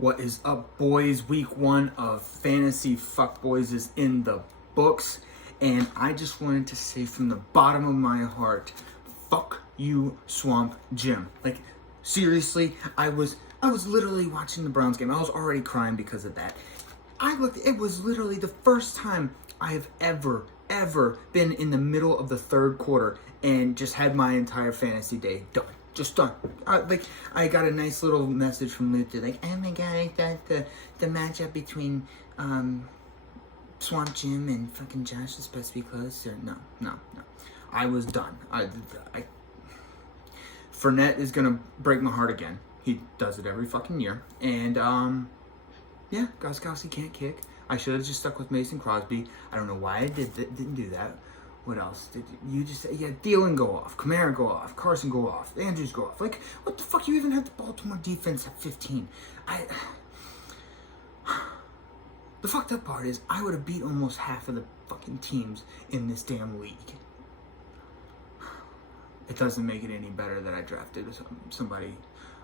What is up, boys? Week 1 of Fantasy Fuckboys is in the books, and I just wanted to say from the bottom of my heart, fuck you, Swamp Jim. Like, seriously, I was literally watching the Browns game. I was already crying because of that. It was literally the first time I have ever been in the middle of the third quarter and just had my entire fantasy day done. Just done. I got a nice little message from Luther, like, oh my god, I thought the matchup between Swamp Jim and fucking Josh was supposed to be close. Or no. I was done. Fournette is gonna break my heart again. He does it every fucking year. And yeah, Gostkowski can't kick. I should have just stuck with Mason Crosby. I don't know why I didn't do that. What else? Did you just say? Yeah, Thielen go off, Kamara go off, Carson go off, Andrews go off. Like, what the fuck? You even have the Baltimore defense at 15. The fucked up part is I would have beat almost half of the fucking teams in this damn league. It doesn't make it any better that I drafted somebody,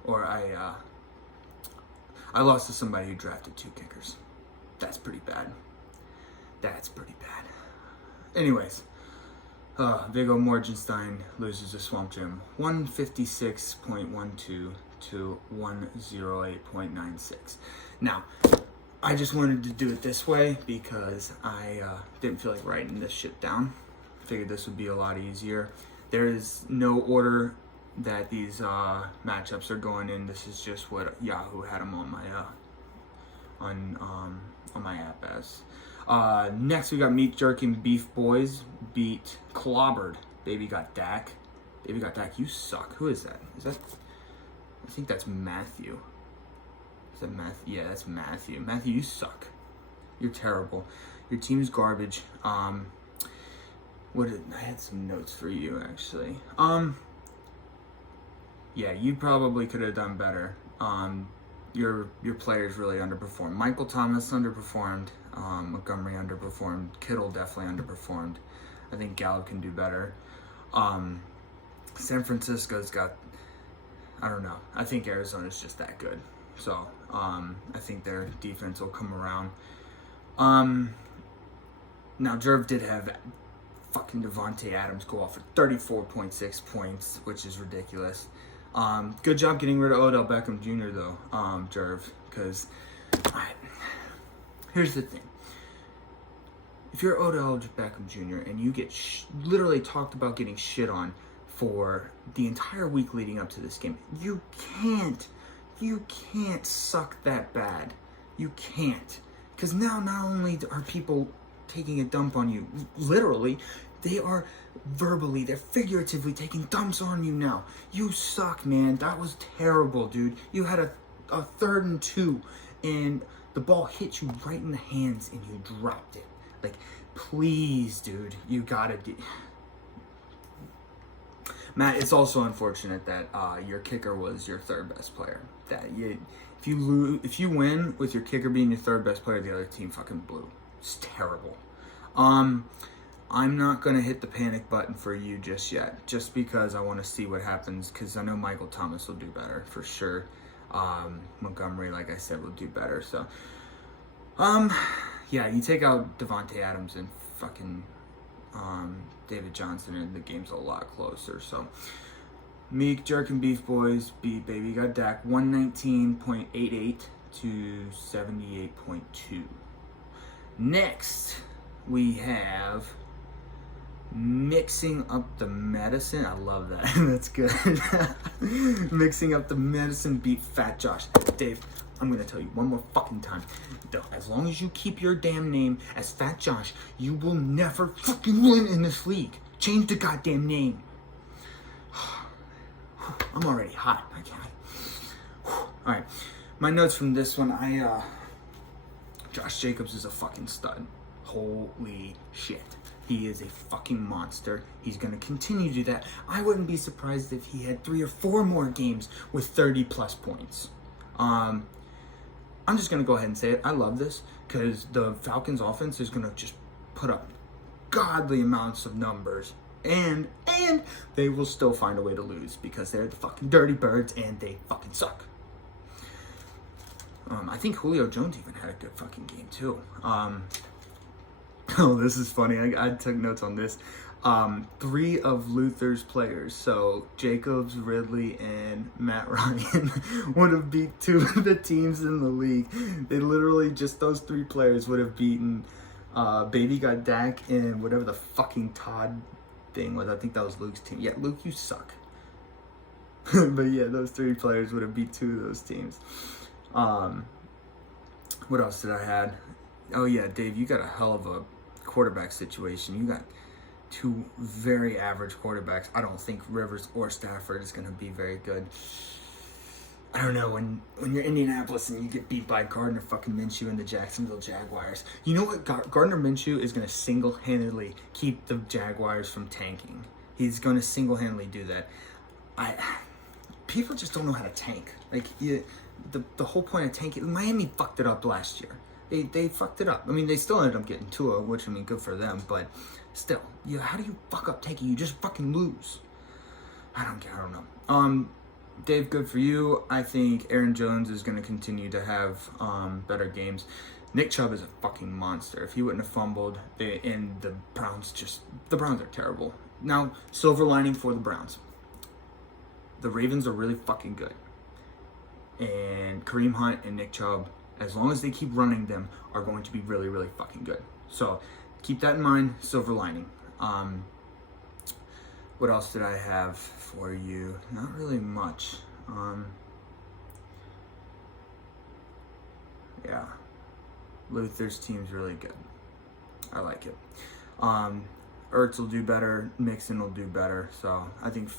or I lost to somebody who drafted 2 kickers. That's pretty bad. Anyways. Viggo Morgenstein loses to Swamp Jim 156.12 to 108.96. Now, I just wanted to do it this way because I didn't feel like writing this shit down. Figured this would be a lot easier. There is no order that these matchups are going in. This is just what Yahoo had them on my app as. Next we got Meat Jerky and Beef Boys beat Clobbered. Baby got Dak. You suck. Who is that? I think that's Matthew. Is that Matthew? Yeah, that's Matthew. Matthew, you suck. You're terrible. Your team's garbage. I had some notes for you actually. Yeah, you probably could have done better. Your players really underperformed. Michael Thomas underperformed. Montgomery underperformed. Kittle definitely underperformed. I think Gallup can do better. San Francisco's got, I don't know. I think Arizona's just that good. So, I think their defense will come around. Now, Jerv did have fucking Devontae Adams go off for 34.6 points, which is ridiculous. Good job getting rid of Odell Beckham Jr. though, Jerv, because here's the thing. If you're Odell Beckham Jr. and you get literally talked about getting shit on for the entire week leading up to this game, you can't suck that bad. You can't. Because now not only are people taking a dump on you, literally, they're figuratively taking dumps on you now. You suck, man. That was terrible, dude. You had a 3rd and 2, and the ball hit you right in the hands, and you dropped it. Like, please, dude, you gotta do. Matt, it's also unfortunate that your kicker was your 3rd best player. If you win with your kicker being your 3rd best player, the other team fucking blew. It's terrible. I'm not going to hit the panic button for you just yet, just because I want to see what happens, because I know Michael Thomas will do better, for sure. Montgomery, like I said, will do better. So, yeah, you take out Devontae Adams and fucking David Johnson, and the game's a lot closer. So, Meek, Jerk, and Beef Boys beat Baby Got Dak 119.88 to 78.2. Next, we have Mixing Up the Medicine. I love that. That's good. Mixing Up the Medicine beat Fat Josh. Dave, I'm going to tell you one more fucking time. As long as you keep your damn name as Fat Josh, you will never fucking win in this league. Change the goddamn name. I'm already hot. I can't. Alright. My notes from this one, Josh Jacobs is a fucking stud. Holy shit. He is a fucking monster. He's going to continue to do that. I wouldn't be surprised if he had 3 or 4 more games with 30 plus points. I'm just going to go ahead and say it. I love this because the Falcons offense is going to just put up godly amounts of numbers. And they will still find a way to lose because they're the fucking dirty birds and they fucking suck. I think Julio Jones even had a good fucking game too. Oh, this is funny. I took notes on this. 3 of Luther's players, so Jacobs, Ridley, and Matt Ryan, would have beat 2 of the teams in the league. They literally, just those 3 players would have beaten Baby Got Dak and whatever the fucking Todd thing was. I think that was Luke's team. Yeah, Luke, you suck. But yeah, those 3 players would have beat 2 of those teams. What else did I have? Oh yeah, Dave, you got a hell of a quarterback situation. You got 2 very average quarterbacks. I don't think Rivers or Stafford is going to be very good. I don't know, when you're Indianapolis and you get beat by Gardner fucking Minshew and the Jacksonville Jaguars. You know what? Gardner Minshew is going to single-handedly keep the Jaguars from tanking. He's going to single-handedly do that. People just don't know how to tank. Like, the whole point of tanking, Miami fucked it up last year. They fucked it up. I mean, they still ended up getting Tua, which, I mean, good for them, but still, how do you fuck up tanking? You just fucking lose. I don't care. I don't know. Dave, good for you. I think Aaron Jones is going to continue to have better games. Nick Chubb is a fucking monster. If he wouldn't have fumbled, and the Browns are terrible. Now, silver lining for the Browns. The Ravens are really fucking good. And Kareem Hunt and Nick Chubb, as long as they keep running them, are going to be really, really fucking good. So keep that in mind, silver lining. What else did I have for you? Not really much. Yeah. Luther's team's really good. I like it. Ertz will do better. Mixon will do better. So I think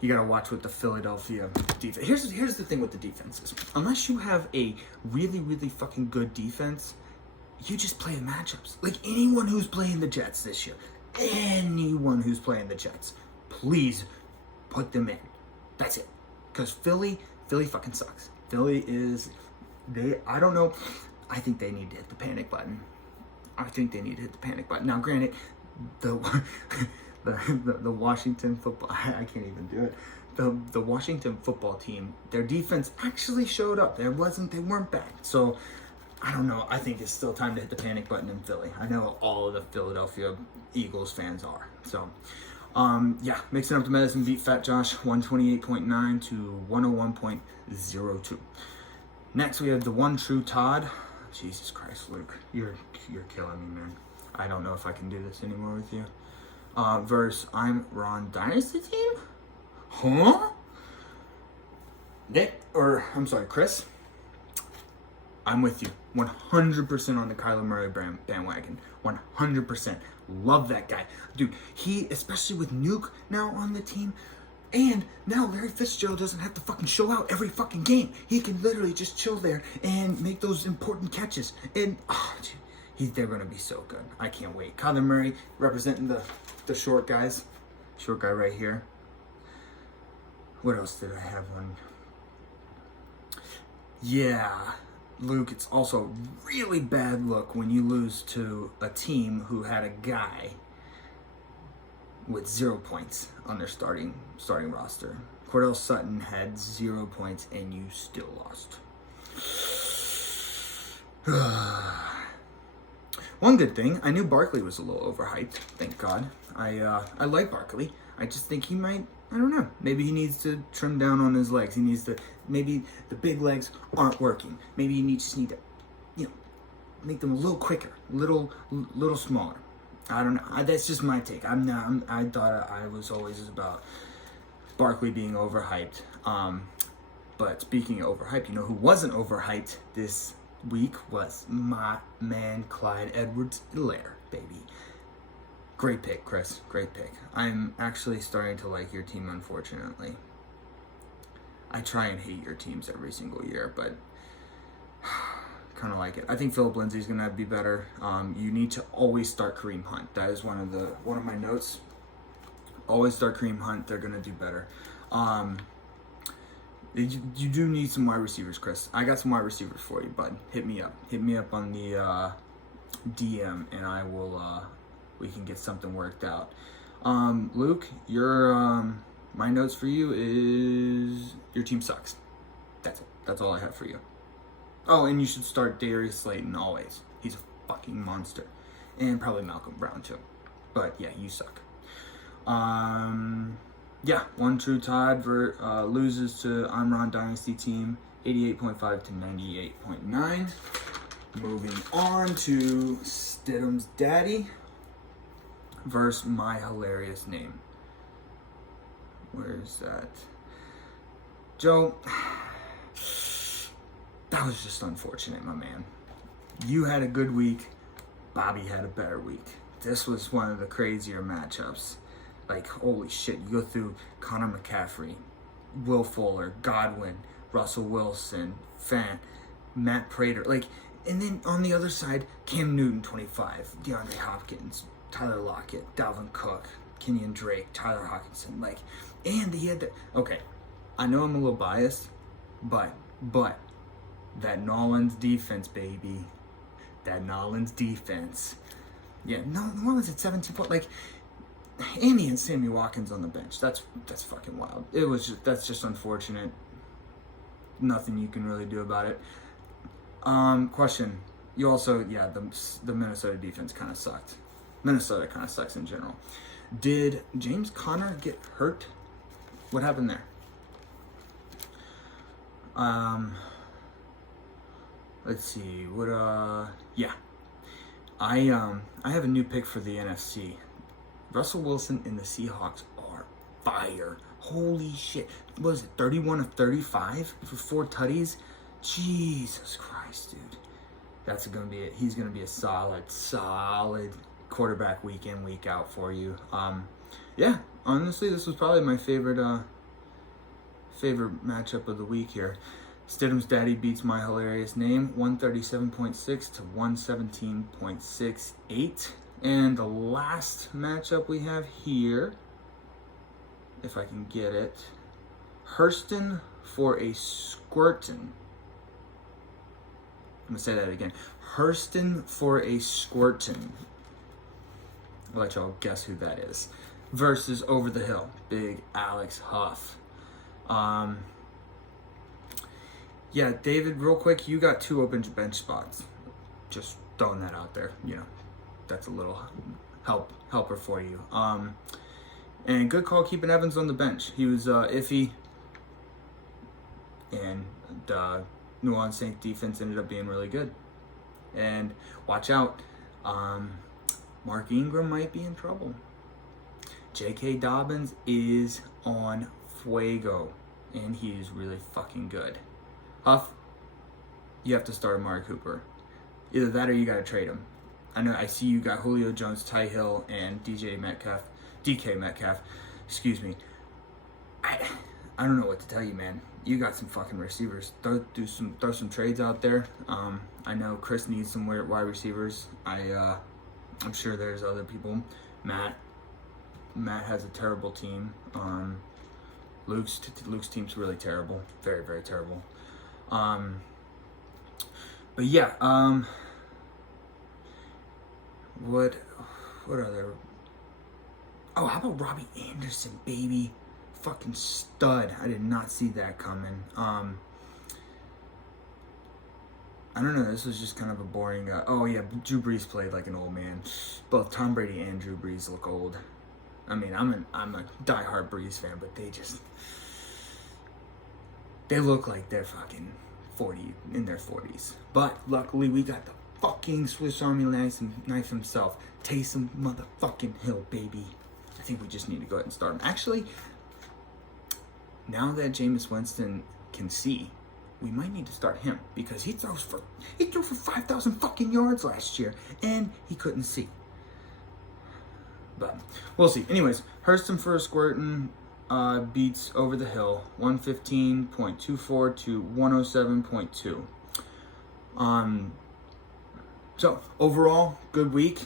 you got to watch with the Philadelphia defense. Here's the thing with the defenses. Unless you have a really, really fucking good defense, you just play the matchups. Like anyone who's playing the Jets this year, anyone who's playing the Jets, please put them in. That's it. Because Philly fucking sucks. Philly is, I don't know. I think they need to hit the panic button. Now, granted, the Washington football, I can't even do it. The Washington football team, their defense actually showed up. They weren't bad. So I don't know. I think it's still time to hit the panic button in Philly. I know all of the Philadelphia Eagles fans are. So yeah, mixing up the medicine beat Fat Josh 128.9 to 101.02. Next we have the one true Todd. Jesus Christ, Luke, you're killing me, man. I don't know if I can do this anymore with you. Verse I'm Ron Dynasty team? Huh? Chris. I'm with you 100% on the Kyler Murray bandwagon. 100%. Love that guy. Dude, he, especially with Nuke now on the team, and now Larry Fitzgerald doesn't have to fucking show out every fucking game. He can literally just chill there and make those important catches. And, they're going to be so good. I can't wait. Kyler Murray representing the short guys. Short guy right here. What else did I have on? Yeah. Luke, it's also really bad look when you lose to a team who had a guy with 0 points on their starting roster. Cordell Sutton had 0 points and you still lost. One good thing, I knew Barkley was a little overhyped, thank God. I like Barkley. I just think he might, I don't know, maybe he needs to trim down on his legs. Maybe the big legs aren't working. Maybe you just need to, make them a little quicker, little smaller. I don't know. That's just my take. I thought I was always about Barkley being overhyped. But speaking of overhyped, you know who wasn't overhyped this week was my man Clyde Edwards-Helaire, baby. Great pick, Chris. Great pick. I'm actually starting to like your team, unfortunately. I try and hate your teams every single year, but kind of like it. I think Philip Lindsay's going to be better. You need to always start Kareem Hunt. That is one of my notes. Always start Kareem Hunt. They're going to do better. You do need some wide receivers, Chris. I got some wide receivers for you, bud. Hit me up. Hit me up on the DM, and I will. We can get something worked out. Luke, my notes for you is your team sucks. That's it. That's all I have for you. Oh, and you should start Darius Slayton always. He's a fucking monster. And probably Malcolm Brown too. But yeah, you suck. Yeah, One True Todd loses to Amron Dynasty team, 88.5 to 98.9. Moving on to Stidham's Daddy versus My Hilarious Name. Where's that? Joe, that was just unfortunate, my man. You had a good week. Bobby had a better week. This was one of the crazier matchups. Like, holy shit, you go through Connor McCaffrey, Will Fuller, Godwin, Russell Wilson, Fant, Matt Prater. Like, and then on the other side, Cam Newton, 25, DeAndre Hopkins, Tyler Lockett, Dalvin Cook, Kenyon Drake, Tyler Hawkinson. Like, and he had the, okay, I know I'm a little biased, but that Nolan's defense, baby. That Nolan's defense. Yeah, no, Nolan's at 17 points. Like, Andy and Sammy Watkins on the bench. That's fucking wild. That's just unfortunate. Nothing you can really do about it. Question. You also, yeah, the Minnesota defense kind of sucked. Minnesota kind of sucks in general. Did James Conner get hurt? What happened there? Let's see. Yeah. I have a new pick for the NFC. Russell Wilson and the Seahawks are fire. Holy shit. What was it, 31 of 35 for 4 tutties? Jesus Christ, dude. He's gonna be a solid quarterback week in, week out for you. Yeah, honestly, this was probably my favorite matchup of the week here. Stidham's Daddy beats My Hilarious Name, 137.6 to 117.68. And the last matchup we have here, if I can get it, Hurston for a Squirtin. I'm going to say that again. Hurston for a Squirtin. I'll let y'all guess who that is. Versus Over the Hill, Big Alex Huff. Yeah, David, real quick, you got 2 open bench spots. Just throwing that out there, you know. That's a little helper for you. And good call keeping Evans on the bench. He was iffy, and the New Orleans Saints defense ended up being really good. And watch out, Mark Ingram might be in trouble. J.K. Dobbins is on fuego, and he is really fucking good. Huff, you have to start Amari Cooper. Either that or you got to trade him. I see you got Julio Jones, Ty Hill, and DK Metcalf. Excuse me. I don't know what to tell you, man. You got some fucking receivers. Throw some trades out there. I know Chris needs some wide receivers. I'm sure there's other people. Matt has a terrible team. Luke's team's really terrible. Very, very terrible. But yeah, what other? Oh, how about Robbie Anderson, baby? Fucking stud. I did not see that coming. I don't know. This was just kind of a boring. Oh yeah, Drew Brees played like an old man. Both Tom Brady and Drew Brees look old. I mean, I'm a diehard Brees fan, but they look like they're fucking 40 in their 40s. But luckily, we got the fucking Swiss Army knife himself, Taysom motherfucking Hill, baby. I think we just need to go ahead and start him. Actually, now that Jameis Winston can see, we might need to start him because he threw for 5,000 fucking yards last year and he couldn't see. But we'll see. Anyways, Hurston for a Squirtin beats Over the Hill, 115.24 to 107.2. So overall, good week.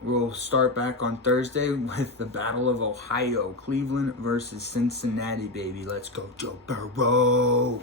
We'll start back on Thursday with the Battle of Ohio, Cleveland versus Cincinnati, baby. Let's go, Joe Burrow.